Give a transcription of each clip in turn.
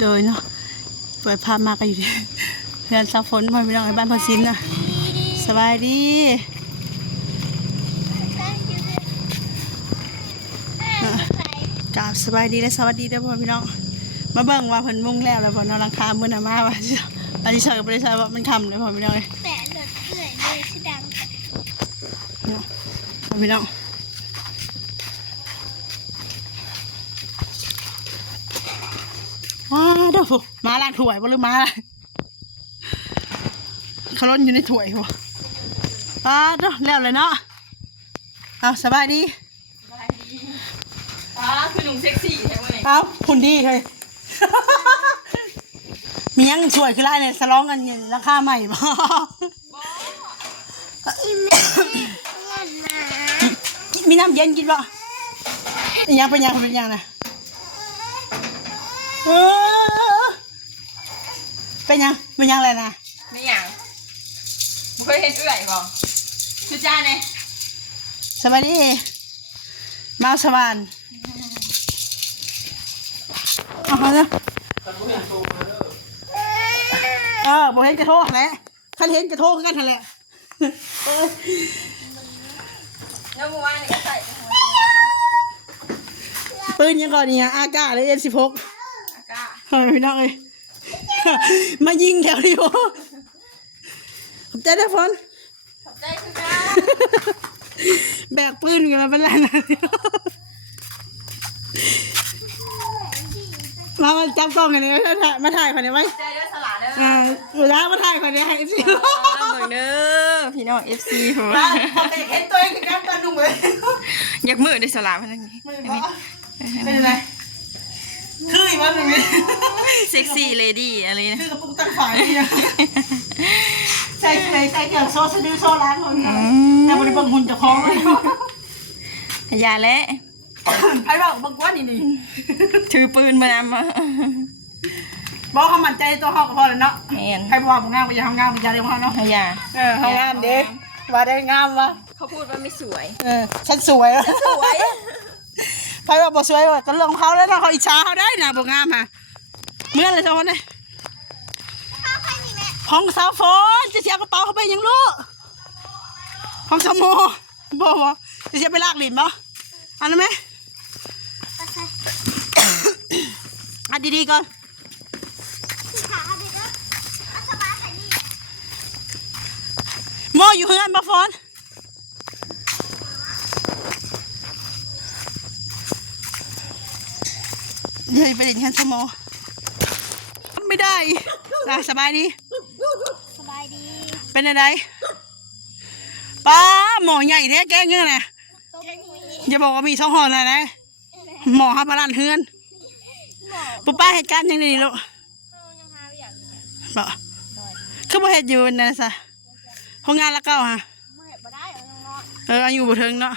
โดยเนาะเปิดภาพมาก็อยู่ที่เพื่อนซาฝนพ่อพี่น้องในบ้านพ่อซินนะสบายดีกราบสบายดีและสวัสดีเด้อพ่อพี่น้องมาเบิ่งว่าเพิ่นมุ่งแล้วแล้วพ่อน้องรังคามื้อน่ะมาว่าสิอันนี้ชอยก็บ่ได้ใช้ว่ามันค่ำเลยพ่อพี่น้องเอ้ยแปะหลดเอื่อยเลยชื่อดังเนาะพ่อพี่น้องว้าวเด้อผู้ มาล้างถ้วยบ่หรือมาอะไรเขาล้นอยู่ในถ้วยพ่ออ้าเด้อแล้วเลยเนาะเอาสบายดีอ่าคือหนุ่มเซ็กซี่ใช่ไหมเอาคุณดีเลยมียังสวยขึ้นไล่เนี่ยสลองกันเนี่ยราคาใหม่บ่อีเมลเงินมามีน้ำเย็นกินบ่อีหยังเป็นหยังเป็นหยังนะเออ เป็นหยังเป็นหยังอะไรนะไม่อย่างมึงเคยเห็นเอื่อยบ่ชุดจ้าเนี่ยสวัสดีมาสวรรค์เอาเขาเนาะเออบ่เห็นกระโทกแหละคันเห็นกระโทกกันทันแหละเออแล้วเมื่อวานนี่ก็ใส่ปืนยังก่อนเนี่ยอากาเลยเอ็นสิบหกอากาศเฮ้ยพี่น้องเอ้ย มายิงแถวนี้โอขอบใจได้อฟอนขอบใจคือจ้าแบกปืนกันมาเป็นไรนะมามาจับกล้องกันเลยมาถ่ายมาถ่ายคนนี้ไว้ใจเด้อสลาเด้ออ่าเวลามาถ่ายคนนี้ให้สิเบิ่งเด้อพี่น้อง FC ผมมาพอไปเห็นตัวเองกันตอนนุ่มเลยอยากมือได้สลาพันนี้ไม่บอกเป็นยังไง คืออีกวันหนึ่งเลยเซ็กซี่เลดี้อะไรนะคือกระปุกตั้งฝายนี่นะใส่ใส่ใส่เกี่ยวโซสะดือโซล้างคนนี้แต่บริบังหุ่นจะคล้องเลยอย่าและใครบอกบังว่านี่นี่ถือปืนมานำมาบอกเขามั่นใจตัวเขาก็พอแล้วเนาะแม่นใครบอกว่าผมงามไปอย่าทำงามไปอย่าเรียกว่าเนาะอย่าเออเขางามเด็กว่าได้งามวะเขาพูดว่าไม่สวย เออฉันสวยแล้วสวย ใครบอกบ่สวยว่าก็เรื่องของเขาแล้วเนาะเขาอิจฉาเขาได้นะบ่งามฮะเมื่อไรสองคนเนี่ยเอาใครนี่แม่ห้องสาวฝนจะเสียกระเป๋าเขาไปยังลูกห้องสมโมบ่บ่จะเสียไปลากหลินบ่เอันนั้นไหมเอาใครอันดีๆก่อนที่ขาเอาไปก็เอาสบายใส่นี่โมอยู่เฮือนบ่ฝน เฮ้ยไปเล่นเฮือนสมโมไม่ได้อะสบายดีสบายดีเป็นอะไรป้าหมอใหญ่แท้แกงเงี้ยนะต้มหุยอย่าบอกว่ามีสองห่อเลยนะหมอฮับมาลันเฮือนหมอปุ๊ป้าเหตุการณ์ยังไงลูกเขายังหาไม่อยากเลยบอกคือบ่เหตุอยู่นั่นนะซะห้องงานละเก้าฮะไม่บ่ได้เอายังนอนเอออายุบ่ถึงเนาะ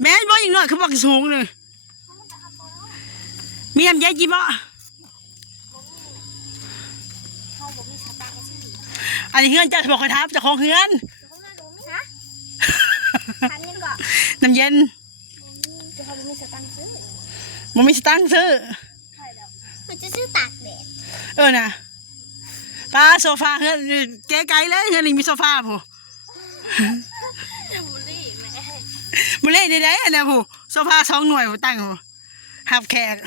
แม่นบ่ยิงน้อยคือบักสูงเลย มีน้ำใจจีบ่เขาบอกมีสตางค์สิอันนี้เฮือนเจ้าบอกคอยทับเจ้าของเฮือนเดี๋ยวเขาหน้าดูไหมฮะทันยังก่อนน้ำเย็นเดี๋ยวเขาบอกมีสตางค์ซื้อบ่มีสตังค์ซื้อใช่แล้วมันจะซื้อตากแดดเออน่ะป้าโซฟาเฮือนเก๋ไกลเลยเฮือนนี่มีโซฟาผู้บุลี่แม่มาเล่นได้ได้อันเนี้ยผู้โซฟาสองหน่วยผู้ตั้งผู้หับแขก ก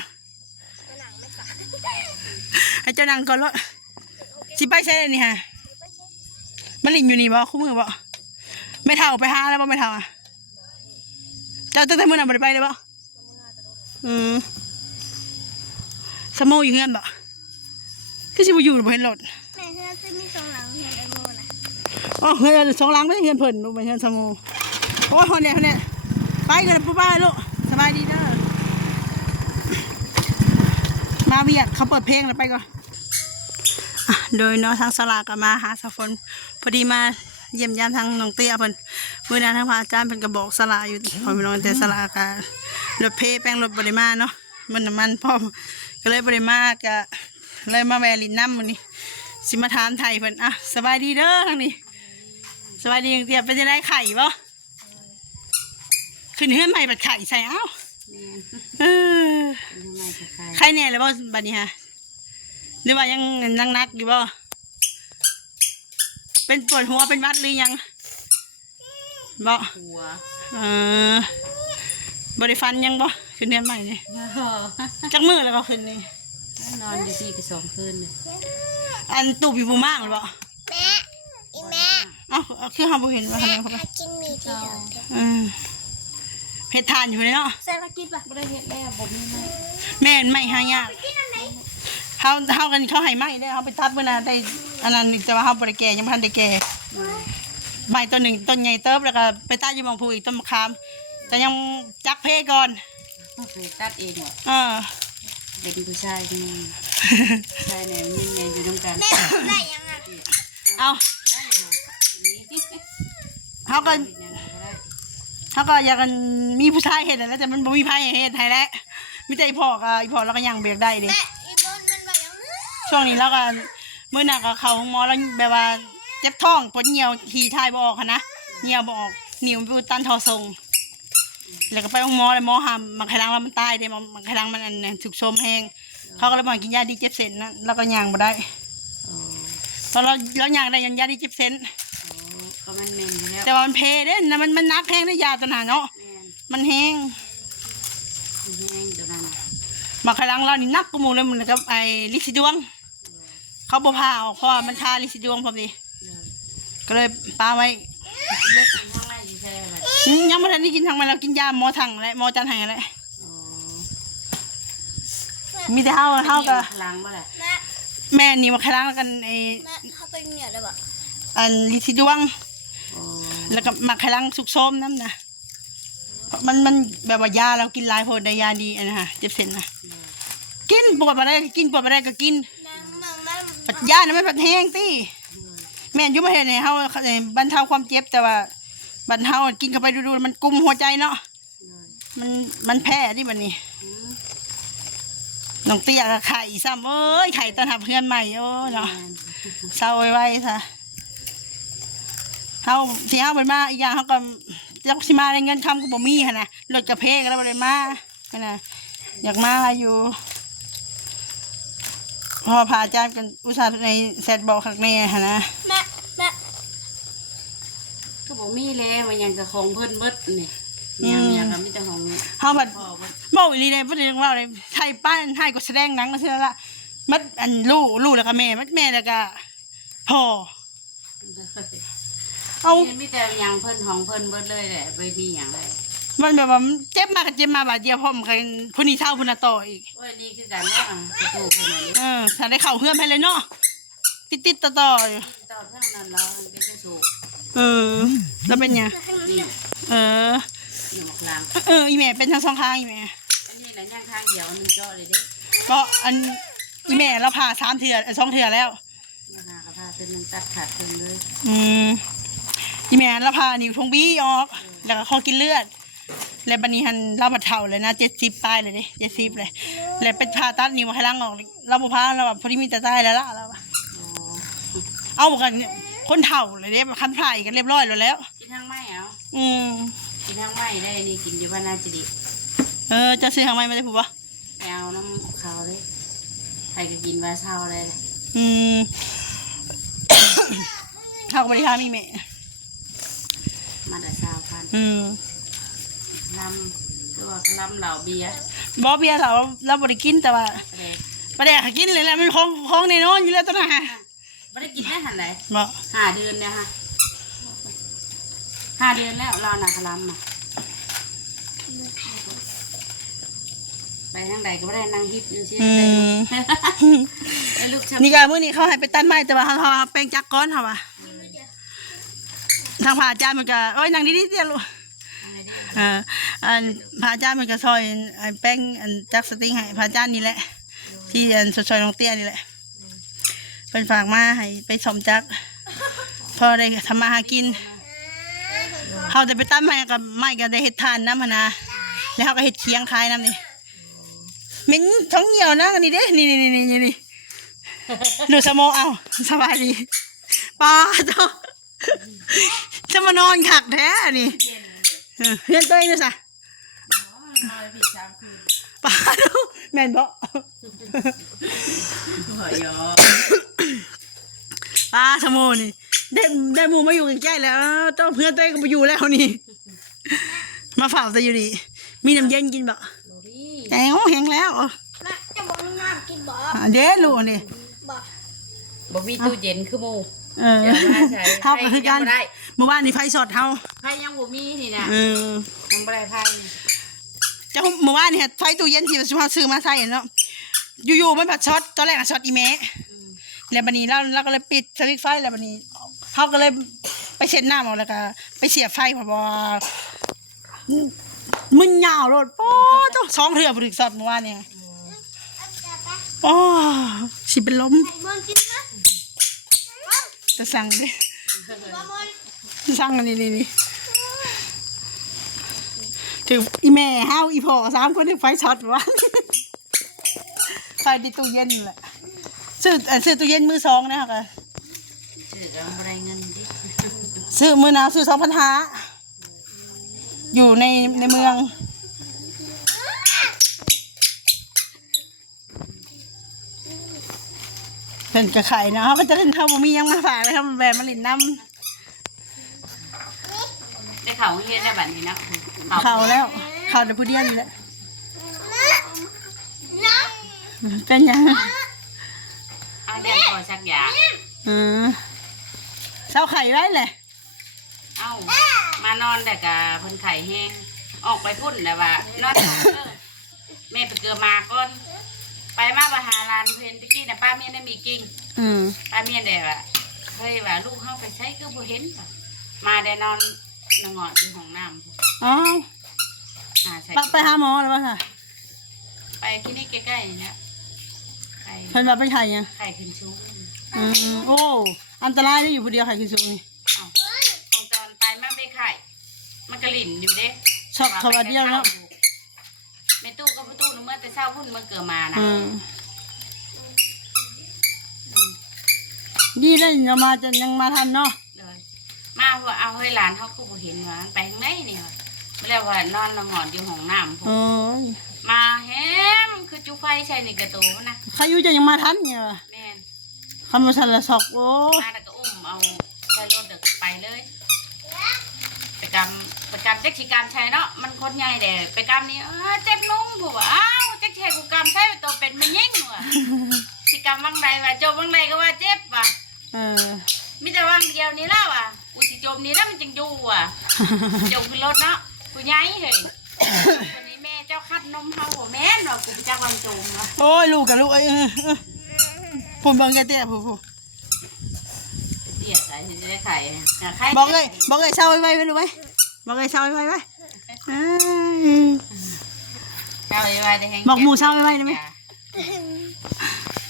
ระหนังไม่ตาก ให้เจ้านางก่อนรถสิไปใช่เลยนี่ฮะมันลินอยู่นี่บ่คู่มือบ่ไม่เท่าไปหาแล้วบ่ไม่เท่าอะเจ้าตั้งแต่มื้อนั้นบ่ได้ไปเลยบ่อืมสมโมอยู่เฮือนบ่คือสิบ่อยู่บ่เห็นรถแม่เพื่อนซื้อมีสองหลังเห็นไอ้โมนะอ๋อเฮือนสองหลังไม่ใช่เฮือนเพิ่นดูไปเฮือนสมโมโอ้ยฮอนเนี่ยฮอนเนี่ยไปกันปุ๊บไปลูกสบายดีเด้อมาเวียดเขาเปิดเพลงแล้วไปก่อนอะ โดยเนาะทางสลากก็มาหาสะฝนพอดีมาเยี่ยมยามทางน้องเตี้ยเพิ่นมื้อนั้นทางพระอาจารย์เพิ่นก็บอกสลาอยู่พอไปนอนแต่สลากะรถเพแป้งรถบ่ได้มาเนาะมันน้ำมันพร้อมก็เลยบ่ได้มาก็เลยมาแวะลินน้ำมื้อนี้สิมาถามไทยเพิ่นอะสบายดีเด้อทางนี้สบายดีน้องเตี้ยเป็นจังได๋ไข่บ่ขึ้นเฮือนใหม่บัดไข่ใส่เอ้าเออไข่แน่เลยบ่บัดนี้ฮะ หรือว่ายังนั่งนักอยู่บ่เป็นปวดหัวเป็นหวัดหรือยังบ่หัวเออบริฟันยังบ่ขึ้นเดือนใหม่นี่จักมือแล้วก็ขึ้นนี่นอนอยู่ที่ไปสองคืนเลยอันตูบีบูมากหรือบ่แม่อีแม่เอ้าคือเฮาบ่เห็นว่าทำไมเขาไปกินหมี่ที่เดิมอืมเฮ็ดทานอยู่เลยเนาะใส่มากินปะไม่ได้เห็ดแล้วบ่มีไม่แม่นไม่หายากกินอันไหน เฮาเฮากันเขาให้ไม้ได้เฮาไปตัดมื้อน่ะได้อันนั้นนี่แต่ว่าเฮาบ่ได้แก่ยังบ่ทันได้แก่ไม้ต้นหนึ่งต้นใหญ่เติบแล้วก็ไปตัดอยู่หมองผู้อีกต้นมะขาม แต่ยังจักเพก่อนเคยตัดเองเหรอเออเป็นผู้ชายที่นี่ชายเนี่ยยิ่งใหญ่อยู่ตรงกลางแม่ได้ยังอะเอาได้เหรอนี่เฮาก็ยังไงก็ได้เฮาก็อยากกันมีผู้ชายเฮ็ดนั่นแหละแต่มันบ่มีไผให้เฮ็ดให้แล้วมีแต่อีพ่อก็อีพ่อเราก็ยังเบียกได้เด้ ช่วงนี้เราก็มื้อหนักก็เข้าหมอแล้วแบบว่าเจ็บท้องปวดเหี่ยวขี่ทายบ่ออกหั้นนะเหี่ยวบ่ออกนิ้วมันไปอุดตันทอทรงแล้วก็ไปหาหมอแล้วหมอห้ามมันไขลังแล้วมันตายเด้มันมันไขลังมันอันนั้นสุกโทรมแห้งเขาก็เลยบอกกินยาดีเจ็บเส้นนั่นแล้วก็ย่างบ่ได้โอ้ตอนเราเราย่างได้ยันยาดีเจ็บเส้นโอ้ก็มันเมนอยู่แล้วแต่ว่ามันเพเด้นะมันมันนักแห้งได้ยาตัวหนาเนาะแม่นมันแห้งแห้งตัวนั้นมาไขลังเรานี่นักกว่าหมู่เลยมันกับไอ้ลิซิดวง เขาบ่พาออกเพราะว่ามันทาลิซิดวงพอดีเลยก็เลยปาไว้เลิกข้างในอยู่ใช่ไหมอืมยังไม่ทันได้กินทางมันเรากินยาหมอถังและหมอจันไห้และโอ้มีแต่เฮาเฮากับพลังบ่แหละแม่แม่นี่มาครั้งกันไอ้แม่เขาเป็นเหนียวได้ปะอันลิซิดวงโอ้แล้วก็มาครั้งสุกโซมน้ำนะเพราะมันมันแบบว่ายาเรากินหลายโพดได้ยาดีอันนะฮะเจ็บเส้นนะกินปวดมาได้ก็กินปวดมาได้ก็กินแม่แม่แม่ปัด ยานะไม่ปัดแห้งติแม่นอยุ่ประเทศไหนเฮาเอ่อบรรเทาความเจ็บแต่ว่าบรรเทากินเข้าไปดูๆมันกุมหัวใจเนาะมันมันแพ้ที่บัดนี้น้องเตี้ยกับไข่ซ้ำเอ้ยไข่ตอนหับเพื่อนใหม่โอ้เนาะเศร้าไว้ๆซะเฮาสิเฮาเป็นมาอีกอย่างเฮาก็จักสิมาได้เงินคำก็บ่มีหั่นน่ะรถกระเพกแล้วบ่ได้มาหั่นน่ะอยากมาอยู่ พอพาอาจารย์กันอุตส่าห์ในแซดบอกคักแน่หั่นนะแม่แม่ก็บอกมีแล้วมันยังจะของเพิ่นเบิดนี่ยังยังก็มีแต่ของเฮาบัดพ่อเบิดเว้าอีหลีได้บ่ได้เว้าเลยไทยป้านไทยก็แสดงหนังก็ซื่อละมัดอันลูกลูกแล้วก็แม่มัดแม่แล้วก็พ่อเอามีแต่ยังเพิ่นของเพิ่นเบิดเลยแหละไปมีอย่างไร มันแบบว่ามันเจ็บมากก็เจ็บมาบาดเดียวพร้อมกันผู้นี้เท่าผู้น่ะต่ออีก โอ้ยนี่คือการเนาะอะประตูเพิ่นน่ะนี่เออถ้าได้เข้าเฮือนไปเลยเนาะติดติดต่อต่อๆอยู่ตอนข้างนั้นเราก็จะสูบเออ แล้วเป็นไงนี่เออ อยู่กลาง เอออีแม่เป็นทั้งสองข้างอีแม่อันนี้แหละย่างทางเดียวนึงเจาะเลยเด้ก็อันอีแม่เราผ่าสามเถื่อเอ่อสองเถื่อแล้ว มาหากระพาเป็นนึงตัดขาดเพิ่นเลยอืมอีแม่เราผ่านิ้วทงบี้ออก แล้วก็เขากินเลือด แล้วบันนี้หันเราบัดเท่าเลยนะเจ็ดสิบปลายเลยเด้เจ็ดสิบเลย แล้วเป็นผ่าตัดนิ้วให้ล้างออก เราบ่ผ่าเราแบบพอดีมีแต่ใต้แล้วล่ะเราอะโอ้เอากันเนี่ยคนเท่าเลยเด้คันผ่าอีกกันเรียบร้อยแล้วแล้ว กินทางไม้เอาอืมกินทางไม้ได้นี่กินอยู่บ้านนาจิริเออเจะซื้อทำไมไม่ได้ผูกวะไปเอาน้ำขาวเลยใครก็กินว่าเช้าเลยอืมข้าวกับบริการมีเมะมาแต่เช้าพันอืมลำหรือว่าลำเหล่าเบียร์บอเบียร์เราเราบริกินแต่ว่าเด็กประเดี๋ยวกินเลยแหละมันของของในนอนอยู่แล้วตัวน่ะไม่ได้กินได้หันไหนบอกห้าเดือนเนี่ยฮะห้าเดือนแล้วเราหนักลำอะไปทางใดก็ไม่ได้นั่งฮิปอยู่เช่นอืไปดูมไอ้ลูกชายนี่การมื้อนี้เขาให้ไปตัดไม้แต่ว่าเขาเขาเอาแป้งจักก้อนเขาว่ะทางผ่าอาจารย์มันก็โอ้ยนางดีๆเตี้ยลูกเอออันผ่าอาจารย์มันก็ซอยอันแป้งอันจักสติ้งให้ผ่าอาจารย์นี่แหละ ที่อันซอยน้องเตี้ยนี่แหละเป็นฝากมาให้ไปสมจัก พอได้ทำมาหากินเขาจะไปตั้มไม้กับไม้ก็ได้เห็ดทานน้ำหั้นนะแล้วเขาก็เห็ดเคียงคายน้ำนี่เหม็นท้องเหี่ยวนะอันนี้เด้นี่นี่นี่นี่นี่หนูสโมองเอาสบายดีป้าโตจะมานอนขักแท้นี่ เออเรียนตัวเองด้วยสะป้าโตแม่นบ่ยอป้าสมโมนี่ได้ได้หมูมาอยู่ใกล้ๆแล้วต้องเพื่อนตัวเองก็มาอยู่แล้วนี่ มาฝ่าแต่อยู่ดี มีน้ำเย็นกินบ่บ่มีแจ๋วแห้งแล้วมาจะบอกน้ำกินบ่อะเด็ดลูกนี่บ่บ่มีตู้เย็นคือหมู่ เออเดี๋ยวมาใช้เท่ากันคือกันยังบ่ได้เมื่อวานนี่ไฟสดเฮาไผยังบ่มีนี่นะเออยังบ่ได้ไผนี่จะเมื่อวานนี่ไฟตู้เย็นที่เราซื้อมาใส่เนาะอยู่ๆมันผัดช็อตตอนแรกอะช็อตอีแม่อืมแล้วบันนี้เราเราก็เลยปิดสวิตช์ไฟแล้วบันนี้เขาก็เลยไปเช็ดน้ำเอาแล้วก็ไปเสียบไฟเพราะว่ามึนยาวรถโอ้ต้องสองเถื่อผลึกสดเมื่อวานเนี่ยโอ้สิเป็นลมไอ้บอลกินนะ จะสั่งดิบอลบอลสั่งอันนี้นี่นี่ถึงอีแม่ห้าวอีพ่อสามคนที่ไฟช็อตวานไฟที่ตู้เย็นแหละซื้อเอ่อซื้อตู้เย็นมือสองนะคะซื้อก็บ่ได้เงินดิซื้อมือหนาวซื้อสองพันห้าอยู่ในในเมือง เห็นกระไข่เนาะเขาก็จะเล่นเท่าบ่มียังมาฝากเลยครับแบบมาลินน้ได้เข้าโรงเรียนได้บัดนี้นะำเขาแล้วเขาแต่ผู้เดียวนี่แหละน้เป็นยังเอาเรียนต่อสักอย่างอืมเช้าไข่ไว้เลยเอ้ามานอนแต่กะเพิ่นไข่แห้งออกไปพุ่นแต่ว่านอนเออแม่ไปเกลือมาก่อน ไปมาบาหาลานเพนตะกี้น่ะป้าเมียนได้มีกิ่งอืมป้าเมียนได้ว่าเฮ้ยว่าลูกเฮาไปใช้ก็บ่เห็นว่ะมาได้นอนนอนงอดอยู่ห้องน้ำอ๋อหาใส่ไปไปหาหมอหรือเปล่าค่ะไปคลินิกใกล้ๆนี่นะไข่เพิ่นมาไปไข่ยังไข่ขึ้นชุกอืมโอ้อันตรายได้อยู่ผู้เดียวไข่คือสูงนี่เอ้าของตอนไปมันไปไข่มันกระหลิ่นอยู่เด้ชอบเขาว่าเดียวเนาะแม่ตู้ก็ประตูหนู เมื่อแต่เช้าพุ่นเมื่อเกิดมานะอืมดีเลยเรามาจนยังมาทันเนาะเลยมาว่าเอาเฮ้ยหลานเขาก็บ่เห็นว่ามันไปทางไหนนี่วะไม่แล้วว่านอนนอนงอนอยู่ห้องน้ำพุ่นโอ้ยมาแฮมคือจุไฟใช่นี่กระโตมันนะใครอยู่จะยังมาทันเนี่ยว่ะแม่นคำว่าสันละศอกโอ้มาแล้วก็อุ้มเอาใส่รถเดี๋ยวก็ไปเลยไปกำไปกำเจ๊กชีกรรมใช่เนาะมันคนใหญ่เด้ไปกำนี่เออเจ็บนุ่มผัวอ้าวเจ๊กแช่กูกำใช่ตัวเป็นไม่ยิ่งว่ะชีกรรมวังใดว่ะโจมวังใดก็ว่าเจ็บว่ะเออมีแต่วังเดียวนี่แล้วว่ะอุสิโจมนี่แล้วมันจึงอยู่ว่ะโจมขึ้นรถเนาะกูย้ายเฮ้ยวันนี้แม่เจ้าคัดนมเฮาบ่แม่นว่ะกูไปเจ้าวังโจมว่ะโอ้ยลูกกับลูกเอ้ยเออเออผมเบิ่งแกเตี้ยผมผมเดี๋ยวใส่จะได้ไข่ะไข่บอกเลยบอกเลยเช่าไว้ไว้ไว้ดูไว้ บอกเลยเช่าไว้ไว้ไว้เอ้ยเจ้าไว้ไว้ได้แห้งบอกหมูเช่าไว้ไว้ได้ไหม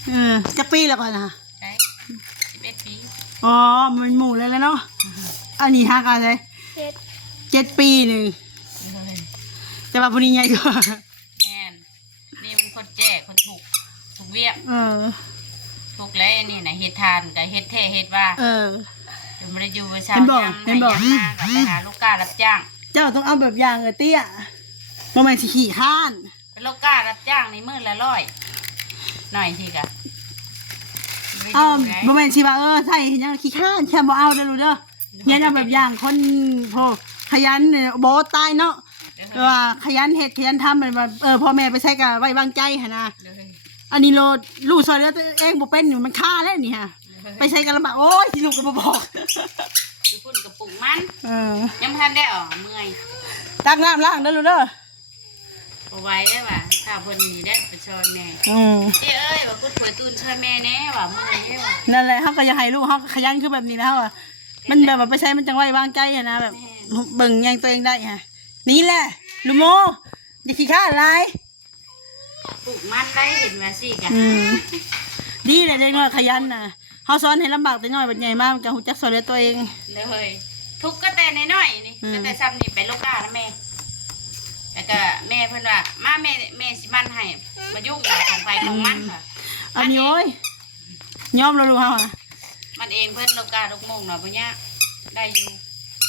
เออจะปีแล้วก่อนนะได้สิบเอ็ดปีอ๋อมันหมูเลยแล้วเนาะอันนี้ห้ากันเลยำเผ็ดเจ็ดปีหนึ่งแต่ว่าพอดีใหญ่กว่าแม่นนี่มันคนแจ้คนถูกถูกเวียกเออถูกแล้วนี่นะเฮ็ดทานกับเฮ็ดแท้เฮ็ดว่า เอออยู่ ไม่ได้อยู่ประชาเห็นบอกยังเห็นบอกยังมากับไปหาลูกก้ารับจ้างเจ้าต้องเอาแบบอย่างเออเตี้ยโมเมนสิขี่ข้านเป็นลูกก้ารับจ้างในมือละร้อยหน่อยทีกะเอาโมเมนสิว่าเออใส่ยังขี่ข้านแค่บ่เอาเด้อลูกเด้อเนี่ยเอาแบบอย่างคนโพขยันเนี่ยโบตายเนาะว่าขยันเฮ็ดขยันทำแบบเออพ่อแม่ไปใช้กับไว้วางใจหั่นนะเลยอันนี้โลดลูกซอยแล้วตัวเองบ่เป็นอยู่มันฆ่าแล้วนี่ฮะ ไปใช้กันลำบากโอ้ยสิลูกก็บ่บอก อยู่พุ่นกับปุ่งมันเออ ยังบ่ทันได้ออกเมื่อยตักน้ำล้างเด้อลูกเด้อเอาไว้ได้ว่ะข้าวเพิ่นนี่ได้ไปช่วยแม่อืมเจ้เอ้ยว่าพูดถวยตื่นช่วยแม่แน่ว่ะเมื่อยเด้ว่ะนั่นแหละเขาก็อยากให้ลูกเขาขยันคือแบบนี้แล้วอะมันแบบว่าไปใช้มันจังไว้วางใจอะนะแบบเบิ่งยังตัวเองได้ฮะนี่แหละลูกโมอย่าขี้ข้าอะไร ปลูกมันได้เห็นว่าสิกะอืมดีเลยเด็กน้อยขยันน่ะ เขาสอนให้ลำบากแต่น้อยเป็นใหญ่มากมันก็หูจักสอนเหลือตัวเอง เลยทุกข์ก็แต่น้อยๆนี่อืม ก็แต่ซ้ำนี่ไปลูกก้าแล้วแม่ แล้วก็แม่เพิ่นว่ามาแม่แม่สิมันให้มายุ่งกับของไฟของมันค่ะ อันนี้โอ้ยยอมเราลูกเขาอะมันเองเพิ่นลูกก้าลูกโมงเนาะบ่ยากได้อยู่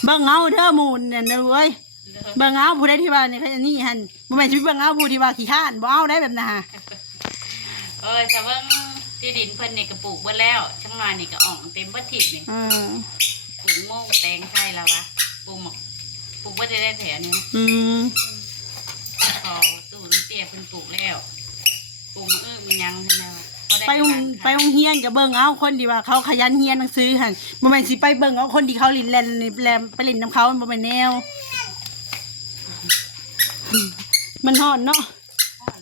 เบิ่งเอาเด้อหมูนเนี่ยนะเว้ยเด้อเบิ่งเอาผู้ใดที่ว่านี่เขาจะนี่หันบ่แม่นสิเบิ่งเอาผู้ที่ว่าขี้ข้านบ่เอาได้แบบนั้นฮะเออจะเบิ่ง ที่ดินเพิ่นนี่ก็ปลูกเบิดแล้วช่างน้อยนี่ก็อ่องเต็มเบิดทิศนี่อืมปลูกโม่งแตงไทยแล้ววะปลูกหมกปลูกเบิดได้ได้แถวนี้อืมพอตู้น้ำเตี้ยเพิ่นปลูกแล้วปลูกมะอื้อมียังเพิ่นแล้วพอด้ไปโรงกำลังไปโรงเรียนกับเบิ่งเอาคนที่ว่า เขาขยันเรียนหนังสือหั่นบ่แม่นสิไปเบิ่งเอาคนที่เขาลินแลนแลนไปเลินนํเขามันบ่แม่นแนว มันฮ้อนเนาะ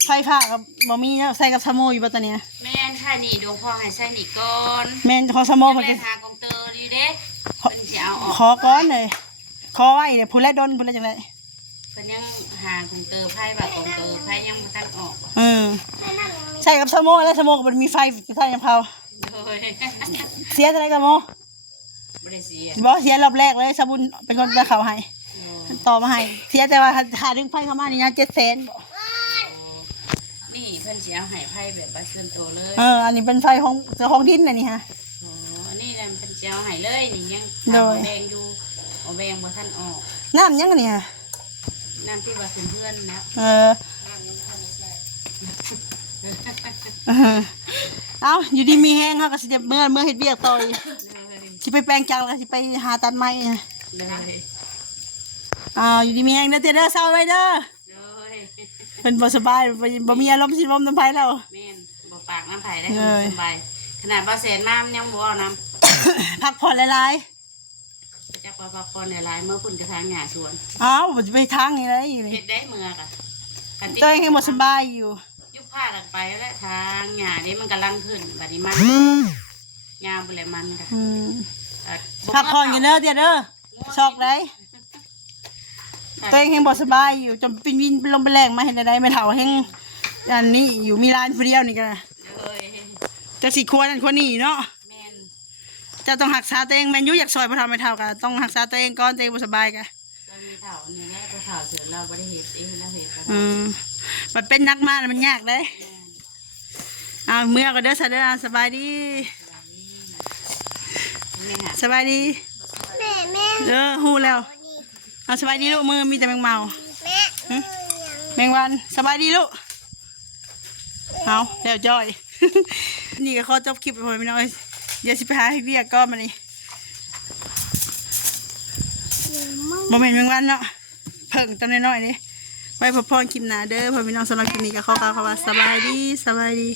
ไฟฟ้ากับบ่มีเนาะใส่กับสโมอยู่บ่ตอนเนี้ยแม่นใช่นี่ดวงพ่อให้ใส่นี่ก่อนแม่นขอสโมยังเพิ่นได้ก็ทากองเตอร์ดีเด้เพิ่นสิเอาออกขอก้อนเลยขอไว้เดี๋ยวผู้แลดนผู้แลจังไดเพิ่นยังหากองเตอร์ไพ่ว่ากองเตอร์ไพ่ยังบ่ทันออกอืมแม่นั่งยังไม่ใส่กับสโมแล้วสโมก็มันมีไฟใส่กับเขาโดยเสียเท่าไหร่กับโมบ่ได้เสียบ่เสียรอบแรกเลยสบุนเป็นคนไปเขาให้โอ้ต่อมาให้เสียแต่ว่าค่าดึงไฟเข้ามานี่นะ700,000บ่ นี่เพิ่นสิเอาให้ไพ่แบบว่าส่วนตัวเลยเออ อันนี้เป็นไฟของเจ้าของดินน่ะนี่ฮะโอ้อันนี้นั่นเพิ่นสิเอาให้เลยนี่ยังโดยทำบ่แบงอยู่บ่แบงบ่ทันออกน้ำยังอันนี่ฮะน้ำที่ว่าเพื่อนๆนะเออเออเอาอยู่ดีมีแห้งเขาก็สิจะเมื่อเมื่อเฮ็ดเวียกต่อยเลยสิไปแปลงจังแล้วสิไปหาตัดไม้นะเลยอ่าอยู่ดีมีแห้งเด้อเด้อเด้อเศร้าไว้เด้อ เลยเป็นบ่สบายบ่บ่มีอารมณ์สิลมน้ำไผแล้ว แม่นบ่ปากน้ำไผ่ได้เลยสบายขนาดบ่แสนน้ำยังบ่เอาน้พักผ่อนหลายำไปจักว่าพักผ่อนหลายๆเมื่อพุ่นกระทางหญ้าสวนๆอ้าวบ่จะไปทางนี้เลยเฮ็ดได้เมือกอะคันที่ตัวเองยังบ่สบายอยู่ ยุบผ้าหลังไปแล้วทางหญ้านี่มันกำลังขึ้นบัดนี้มันหญ้าบ่เลยมันค่ะอืมเอ่อพักผ่อนอยู่เด้อเด้อเด้อชอกได้ ตัวเองยังบ่สบายอยู่จนปินวินไปลมไปแรงมาเฮ็ดได้ไม่เฒ่าแฮงอันนี้อยู่มีร้านผู้เดียวนี่ก็เลยจะสิควรนั่นควรนี่เนาะแม่นจะต้องรักษาตัวเองแม่นอยู่อยากซอยบ่เฒ่าไม่เฒ่าก็ต้องรักษาตัวเองก่อนตัวเองบ่สบายก็เรามีเถานี่แหละก็เถาเสือเราบ่ได้เฮ็ดเองเราเฮ็ดก็อืมมันเป็นนักมากมันยากเด้เอาเมื่อก็เด้อซะเด้ออะสบายดีแม่ฮะสบายดีแม่แม่เด้อฮู้แล้ว เอาสบายดีลูกมือมีแต่แมงเมาแม่หึแมงวันสบายดีลูกเอาแล้วจ้อย นี่ก็ขอจบคลิปไปพอพี่น้อยเดี๋ยวสิไปหาให้เรียกก็มานี่โมเมนต์แมงวันเนาะเพิ่งตัวน้อยๆนี่ไว้พบพรคลิปหน้าเด้อพอพี่น้องสำหรับคลิปนี้ก็ขอกล่าวคำว่าสบายดีสบายดี